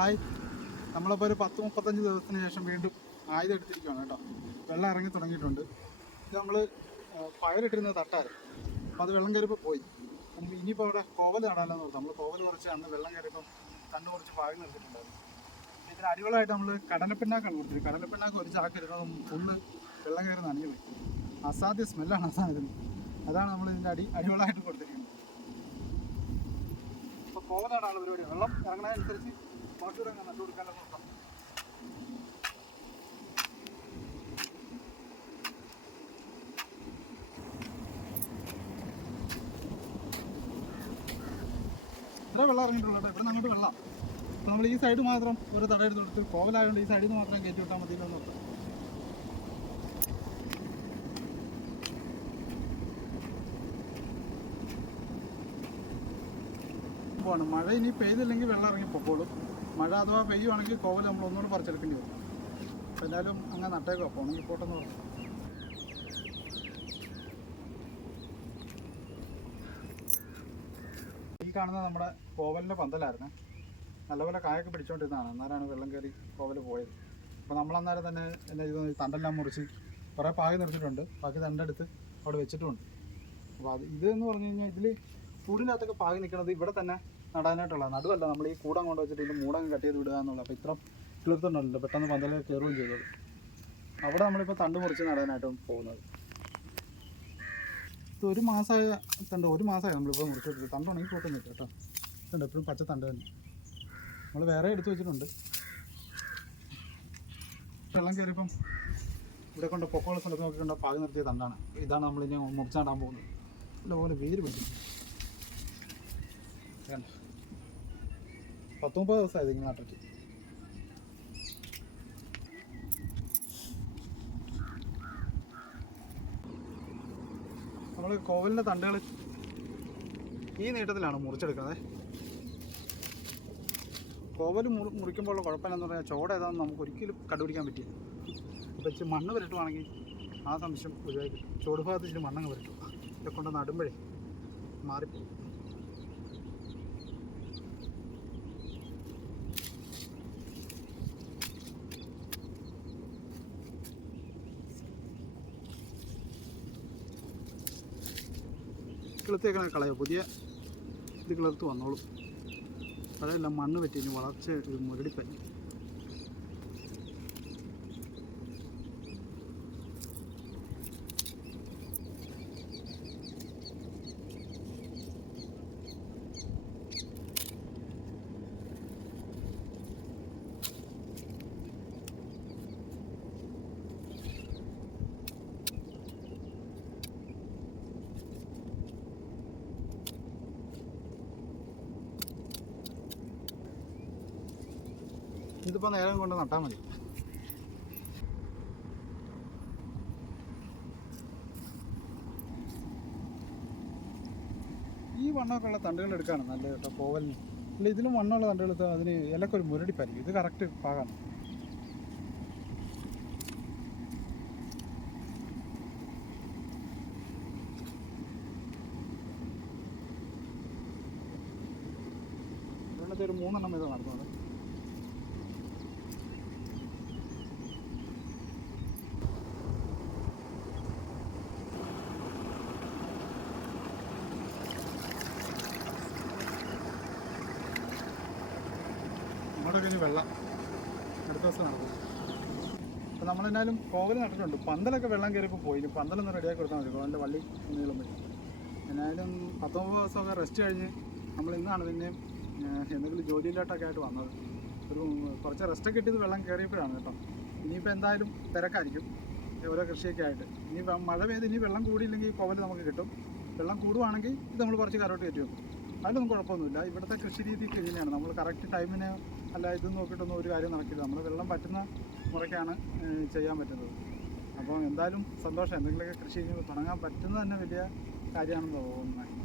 Hi നമ്മളിപ്പോൾ ഒരു പത്ത് മുപ്പത്തഞ്ച് ദിവസത്തിന് ശേഷം വീണ്ടും ആയുധം എടുത്തിരിക്കുകയാണ് കേട്ടോ. വെള്ളം ഇറങ്ങി തുടങ്ങിയിട്ടുണ്ട്. ഇത് നമ്മൾ പയറിട്ടിരുന്ന തട്ടായിരുന്നു. അപ്പോൾ അത് വെള്ളം കയറിപ്പോൾ പോയി. ഇനിയിപ്പോൾ അവിടെ കോവൽ നടാനെന്ന് പറഞ്ഞു നമ്മൾ കോവൽ കുറച്ച് അന്ന് വെള്ളം കയറിയപ്പം കണ്ണ് കുറച്ച് പാകി നിർത്തിയിട്ടുണ്ടായിരുന്നു ഇതിന് അടിവളമായിട്ട് നമ്മൾ കടലപ്പിണ്ണാക്കാണ് കൊടുത്തത് കടലപ്പിണ്ണാക്ക് ഒരു ചാക്ക് ഇരുന്നതും ഫുള്ള് വെള്ളം കയറി നനഞ്ഞു പോയി. അസാധ്യ സ്മെല്ലാണ് സാധനത്തിന് അതാണ് നമ്മൾ ഇതിന്റെ അടി അടിവളമായിട്ട് കൊടുത്തിരിക്കുന്നത്. അപ്പോൾ കോവലാടാണ് പരിപാടി. വെള്ളം ഇറങ്ങണതനുസരിച്ച് ഇവിടെ വെള്ളം ഇറങ്ങിയിട്ടുള്ളൂ ഇവിടെ അങ്ങോട്ട് വെള്ളം. നമ്മൾ ഈ സൈഡ് മാത്രം ഒരു തട കൊടുത്ത് കോവലായതുകൊണ്ട് ഈ സൈഡിൽ നിന്ന് മാത്രം കയറ്റി വിട്ടാൽ മതി മഴ ഇനി പെയ്തില്ലെങ്കിൽ വെള്ളം ഇറങ്ങി പൊക്കോളും. മഴ അഥവാ പെയ്യുവാണെങ്കിൽ കോവൽ നമ്മൾ ഒന്നുകൂടെ പറിച്ചെടുക്കേണ്ടി വരും. അപ്പോൾ എന്തായാലും അങ്ങനെ നട്ടേക്കോ അപ്പോൾ ഉണങ്ങി പോട്ടെന്ന് പറഞ്ഞു. ഈ കാണുന്നത് നമ്മുടെ കോവലിന്റെ പന്തലായിരുന്നു. നല്ലപോലെ കായൊക്കെ പിടിച്ചുകൊണ്ടിരുന്നതാണ് എന്നാലാണ് വെള്ളം കയറി കോവൽ പോയത്. അപ്പോൾ നമ്മളന്നേരം തന്നെ എന്നാ ചെയ്തു തണ്ടെല്ലാം മുറിച്ച് കുറേ പാകി നിർത്തിയിട്ടുണ്ട്. ബാക്കി തണ്ടെടുത്ത് അവിടെ വെച്ചിട്ടുമുണ്ട് അപ്പോൾ അത് ഇത് എന്ന് പറഞ്ഞു കഴിഞ്ഞാൽ ഇതിൽ കൂടിനകത്തൊക്കെ പാകി നിൽക്കുന്നത് ഇവിടെ തന്നെ നടാനായിട്ടുള്ള നടുവല്ല. നമ്മൾ ഈ കൂടം കൊണ്ട് വെച്ചിട്ട് ഇതിന്റെ മൂടം കട്ട് ചെയ്ത് വിടുക എന്നുള്ളത്. അപ്പോൾ ഇത്ര കിളിർത്തുണ്ടല്ലോ പെട്ടെന്ന് പന്തലിൽ കയറുകയും ചെയ്തത് അവിടെ നമ്മളിപ്പോൾ തണ്ട് മുറിച്ച് നടാനായിട്ടും പോകുന്നത്. ഇത് ഒരു മാസമായ തണ്ട് ഒരു മാസമായി നമ്മളിപ്പോൾ മുറിച്ചിട്ട് തണ്ട് ഉണങ്ങി പോട്ടുന്നില്ല കേട്ടോ. ഇതുണ്ട് എപ്പോഴും പച്ച തണ്ട് തന്നെ. നമ്മൾ വേറെ എടുത്ത് വെച്ചിട്ടുണ്ട്. വെള്ളം കയറിയപ്പം ഇവിടെ കൊണ്ട് പൊക്കമുള്ള സ്ഥലത്ത് നോക്കിക്കൊണ്ട് പാകി നിർത്തിയ തണ്ടാണ്. ഇതാണ് നമ്മളിനി മുറിച്ചാണ്ടാൻ പോകുന്നത്. നല്ലപോലെ വേര് പിടിക്കും വേണ്ട പത്ത് മുപ്പത് ദിവസമായി ഇതിങ്ങനെ നട്ടിട്ട് നമ്മൾ കോവലിന്റെ തണ്ടുകൾ ഈ നീട്ടത്തിലാണ് മുറിച്ചെടുക്കുന്നത്. കോവൽ മുറി മുറിക്കുമ്പോഴുള്ള കുഴപ്പമില്ലെന്ന് പറഞ്ഞാൽ ചോട ഏതാണെന്ന് നമുക്ക് ഒരിക്കലും കണ്ടുപിടിക്കാൻ പറ്റില്ല. ഇപ്പം ഇച്ചിരി മണ്ണ് പുരട്ടുവാണെങ്കിൽ ആ സംശയം ഒഴിവാക്കി ചോട് ഭാഗത്ത് ഇച്ചിരി മണ്ണങ്ങ് പുരട്ടും. ഇതൊക്കെ കൊണ്ട് നടുമ്പോഴേ മാറിപ്പോകും. കിളുത്തേക്കണ കളയോ പുതിയ ഇത് കിളർത്ത് വന്നോളൂ. അതെല്ലാം മണ്ണ് പറ്റി ഇനി വളർച്ച ഒരു മുരടിപ്പറ്റി ഇതിപ്പോൾ നേരം കൊണ്ട് നട്ടാൽ മതി. ഈ വണ്ണമൊക്കെ ഉള്ള തണ്ടുകൾ എടുക്കാണ് നല്ലത് കേട്ടോ പോവലിന് അല്ല ഇതിലും വണ്ണമുള്ള തണ്ടുകൾ എടുത്താൽ അതിന് ഇലക്കൊരു ഒരു മുരടിപ്പായിരിക്കും ഇത് കറക്റ്റ് പാകാണ്. ഒരു മൂന്നെണ്ണം ഇത് നടത്തുന്നത് നമ്മുടെ കഴിഞ്ഞ് വെള്ളം അടുത്ത ദിവസം നടക്കും. അപ്പോൾ നമ്മളെന്നാലും കോവൽ നട്ടിട്ടുണ്ട്. പന്തലൊക്കെ വെള്ളം കയറിയപ്പോൾ പോയി. പന്തലൊന്ന് റെഡിയാക്കി കൊടുത്താൽ മതി. കോവലിന്റെ വള്ളി നീളം പറ്റി എന്നാലും പത്തൊമ്പത് ദിവസമൊക്കെ റെസ്റ്റ് കഴിഞ്ഞ് നമ്മൾ ഇന്നാണ് പിന്നെ എന്തെങ്കിലും ജോലിയിലോട്ടൊക്കെ ആയിട്ട് വന്നത്. ഒരു കുറച്ച് റെസ്റ്റൊക്കെ കിട്ടിയത് വെള്ളം കയറിയപ്പോഴാണ് കേട്ടോ. ഇനിയിപ്പോൾ എന്തായാലും തിരക്കായിരിക്കും. ഓരോ കൃഷിയൊക്കെ ആയിട്ട്. ഇനി മഴ പെയ്ത് ഇനി വെള്ളം കൂടിയില്ലെങ്കിൽ കോവൽ നമുക്ക് കിട്ടും. വെള്ളം കൂടുവാണെങ്കിൽ ഇത് നമ്മൾ കുറച്ച് കരോട്ട് കയറ്റി വെക്കും. അതിലൊന്നും കുഴപ്പമൊന്നുമില്ല. ഇവിടുത്തെ കൃഷി രീതി ഇങ്ങനെയാണ്. നമ്മൾ കറക്റ്റ് ടൈമിന് അല്ല ഇത് നോക്കിയിട്ടൊന്നും ഒരു കാര്യം നടക്കില്ല. നമ്മൾ വെള്ളം പറ്റുന്ന മുറയ്ക്കാണ് ചെയ്യാൻ പറ്റുന്നത്. അപ്പോൾ എന്തായാലും സന്തോഷം. എന്തെങ്കിലുമൊക്കെ കൃഷി തുടങ്ങാൻ പറ്റുന്നത് തന്നെ വലിയ കാര്യമാണെന്ന് തോന്നുന്നത്